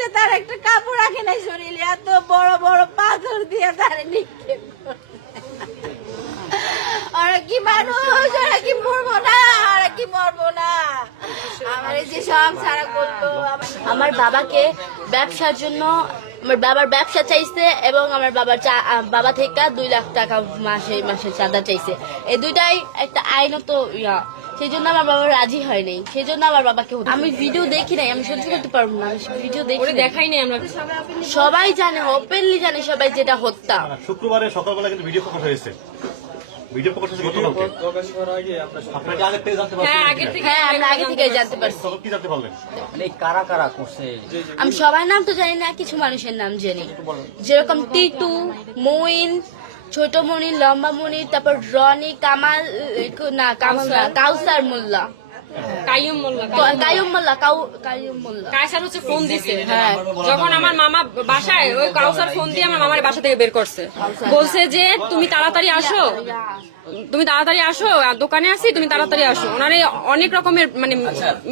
সে তার একটা কাপড় রাখে নাই শরীরে, এত বড় বড় পাথর দিয়ে তার নিক্ষেপ করছে। ওরা কি মানুষ, ওরা কি মরবো না, ওরা কি মরবো না। আমার এই যে সব সারা করতো। আমার বাবাকে ব্যবসার জন্য, আমার বাবার ব্যবসা চাইছে এবং আমার বাবা থেকে 2 লাখ টাকা মাসে মাসে চাঁদা চাইছে। এই দুইটাই একটা আইনত ইয়া, সেই জন্য আমার বাবা রাজি হয় নাই। সেই জন্য আমার বাবাকে, আমি ভিডিও দেখি নাই, আমি সহ্য করতে পারবো না, আমি ভিডিও দেখাই নাই। আমরা সবাই জানে, ওপেনলি জানে সবাই, যেটা হত্যা। শুক্রবারে সকালবেলা কিন্তু ভিডিও প্রকাশ হয়েছে। ভিডিও প্রকাশ হয়েছে গতকালকে। আপনারা কি আগে থেকে জানতে পারছেন? হ্যাঁ, আমরা আগে থেকে জানতে পারছি। তখন কি জানতে পারলেন? মানে কারা কারা করছে? আমি সবার নাম তো জানি না, কিছু মানুষের নাম জানি, যেরকম টিটু, মইন, ছোট মনির, লম্বা মনির, তারপর রনি, কামাল না, কামাল না, কাউসার মোল্লা, কাইয়ুম মোল্লা, কায়সার হচ্ছে ফোন দিছে। হ্যাঁ, যখন আমার মামা বাসায়, ওই কাউসার ফোন দিয়ে আমার মামার বাসা থেকে বের করছে, বলছে যে তুমি তাড়াতাড়ি আসো, তুমি তাড়াতাড়ি আসো, দোকানে আছি, তুমি তাড়াতাড়ি আসো। ওনারে অনেক রকমের মানে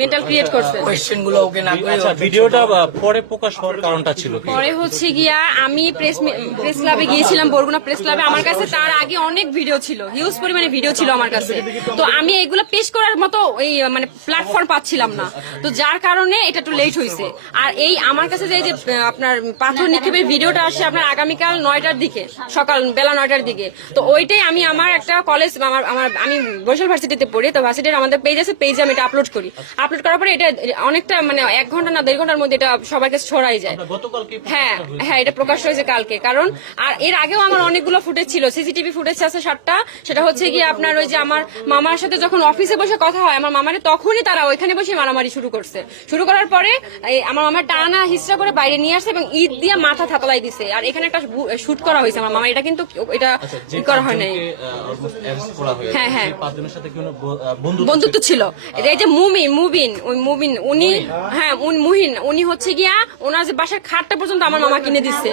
মেন্টাল ক্রিয়েট করছে। কোয়েশ্চেন গুলো ওকে না করে আচ্ছা, ভিডিওটা পরে প্রকাশ হওয়ার কারণটা ছিল কি? পরে হচ্ছে গিয়া আমি প্রেস ক্লাবে গিয়েছিলাম, বরগুনা প্রেস ক্লাবে। আমার কাছে তার আগে অনেক ভিডিও ছিল, হিউজ পরিমাণে ভিডিও ছিল আমার কাছে। তো আমি এগুলো পেশ করার মতো এই মানে প্ল্যাটফর্ম পাচ্ছিলাম না, তো যার কারণে এটা একটু লেট হয়েছে। আর এই আমার কাছে যে আপনার পাথর নিক্ষেপের ভিডিওটা আসছে আপনার আগামীকাল 9টার দিকে, সকাল বেলা 9টার দিকে। তো ওইটাই আমি আমার একটা কলেজ, আমি বরিশাল ভার্সিটিতে পড়ি, তো ভার্সিটির আমাদের পেজ আছে, পেজে আমি এটা আপলোড করি। আপলোড করার পরে এটা অনেকটা মানে 1 ঘন্টা না 1.5 ঘন্টার মধ্যে এটা সবাইকে ছড়াই যায়। হ্যাঁ হ্যাঁ, এটা প্রকাশ হয়েছে কালকে। কারণ আর এর আগেও আমার অনেকগুলো ফুটেজ ছিল, সিসিটিভি ফুটেজ আছে 7টা। সেটা হচ্ছে গিয়ে আপনার ওই যে আমার মামার সাথে যখন অফিসে বসে কথা হয়, আমার মামারে তখনই তারা ওইখানে বসে মারামারি শুরু করছে। শুরু করার পরে আমার মামার টানা হিস্ট্রা করে বাইরে নিয়ে আসছে এবং ঈদ দিয়ে মাথা থাতলাই দিছে। আর এখানে একটা শুট করা হয়েছে আমার মামা, এটা কিন্তু এটা করা হয় নাই। হ্যাঁ হ্যাঁ, বন্ধুত্ব ছিল। এই যে মুবিন উনি, হ্যাঁ মুহিন, উনি হচ্ছে গিয়া ওনার যে বাসার খাটটা পর্যন্ত আমার মামা কিনে দিচ্ছে।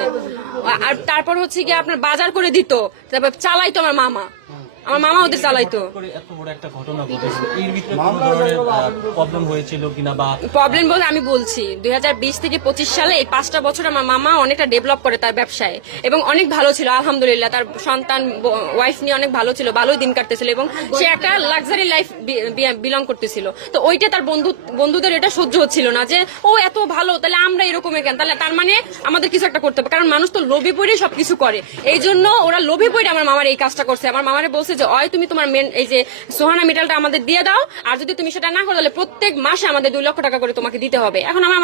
আর তারপর হচ্ছে গিয়া আপনার বাজার করে দিত, তারপর চালাইতো আমার মামা, আমার মামা ওদের চালাইতো। এত বড় একটা ঘটনা ঘটেছে, এর ভিতরে কোনো ধরনের প্রবলেম হয়েছিল কিনা? বা প্রবলেম বলতে আমি বলছি 2020 থেকে 25 সালে এই 5টা বছর আমার মামা অনেকটা ডেভেলপ করে তার ব্যবসায় এবং অনেক ভালো ছিল আলহামদুলিল্লাহ। তার সন্তান ওয়াইফ নিয়ে অনেক ভালো ছিল, ভালোই দিন কাটতেছিল এবং সে একটা লাক্সারি লাইফ বিলং করতেছিল। তো ওইটা তার বন্ধুদের এটা সহ্য হচ্ছিল না যে ও এত ভালো, তাহলে আমরা এরকমের কেন, তাহলে তার মানে আমাদের কিছু একটা করতে হবে। কারণ মানুষ তো লোভে পড়ে সবকিছু করে, এই জন্য ওরা লোভে পড়ে আমার মামার এই কাজটা করছে। আমার মামারে বলছে যে হয় তুমি তোমার মেন এই যে সোহানা মেটালটা আমাদের দিয়ে দাও, আর যদি তুমি সেটা না করো তাহলে প্রত্যেক মাসে আমাদের 2 লক্ষ টাকা করে তোমাকে দিতে হবে। এখন আমার